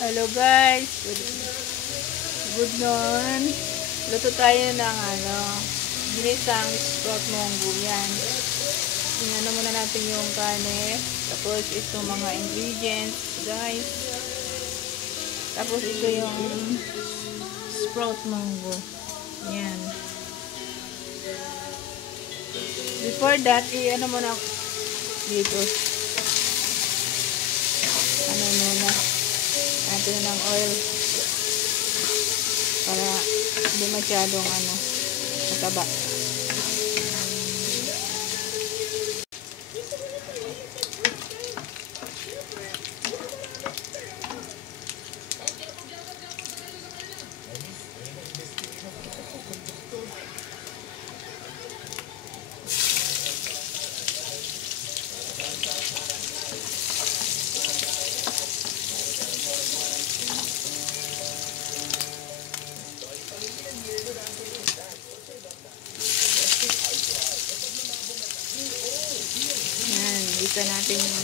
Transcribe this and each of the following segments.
Hello guys, good noon. Luto tayo ng ginisang sprout munggo yan. Tingnan muna natin yung karne. Tapos ito mga ingredients guys. Tapos ito yung sprout munggo. Yan. Before that, ano muna dito. Ano muna. Natin ng oil para hindi masyadong mataba. Isa natin yung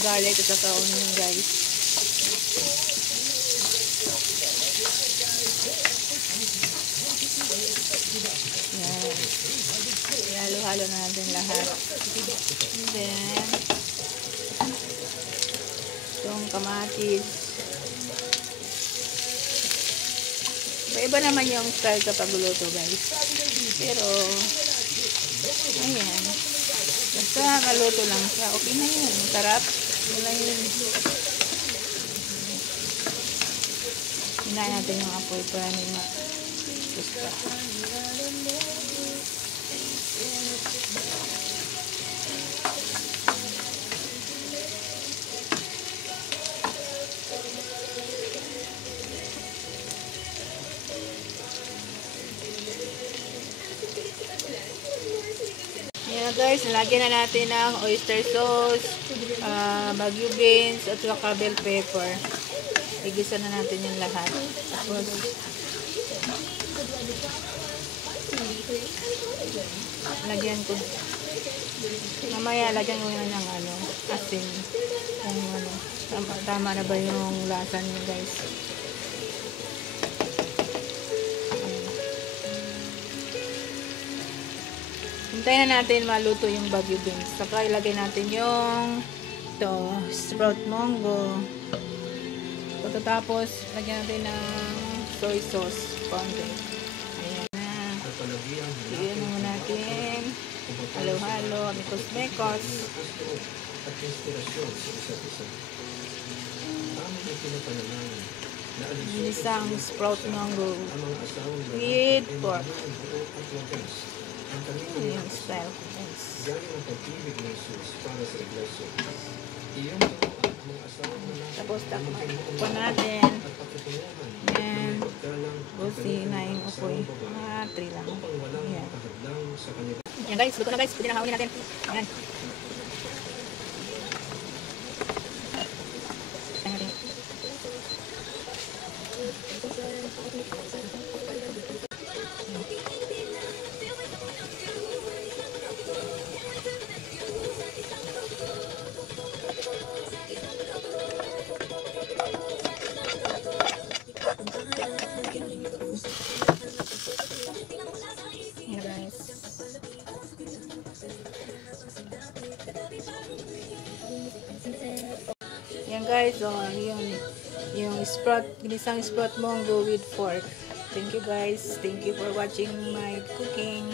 garlic at saka onion guys. Yan. Halo-halo na natin lahat. And then itong kamatis. Iba naman yung style kapag luto guys. Pero ayan. Basta maluto lang siya. Okay na yun. Sarap. Wala yun. Hinahin natin yung apoy para may ma-gusta. Yan guys, nalagyan na natin ng oyster sauce, Baguio beans, at saka bell pepper. Igisa na natin yung lahat. Tapos, lagyan ko. Mamaya, lagyan ko na ng asin. Kung tama na ba yung lasa niyo guys. Hintayin na natin maluto yung Baguio beans. Saka ilagay natin yung sprout munggo. Pagkatapos, lagyan natin ng soy sauce. Konti. Ayan na. Iyan naman natin. Halo-halo. Mikos-mikos. Isang sprout munggo with pork. Yung style ko guys. Tapos takpan natin. Yan. Busi na yung upoy. Mga 3 lang. Yan. Yan guys, luto na guys. Pwede na hawin natin. Yan. Yan guys, yung ginisang sprout munggo with pork. Thank you guys. Thank you for watching my cooking.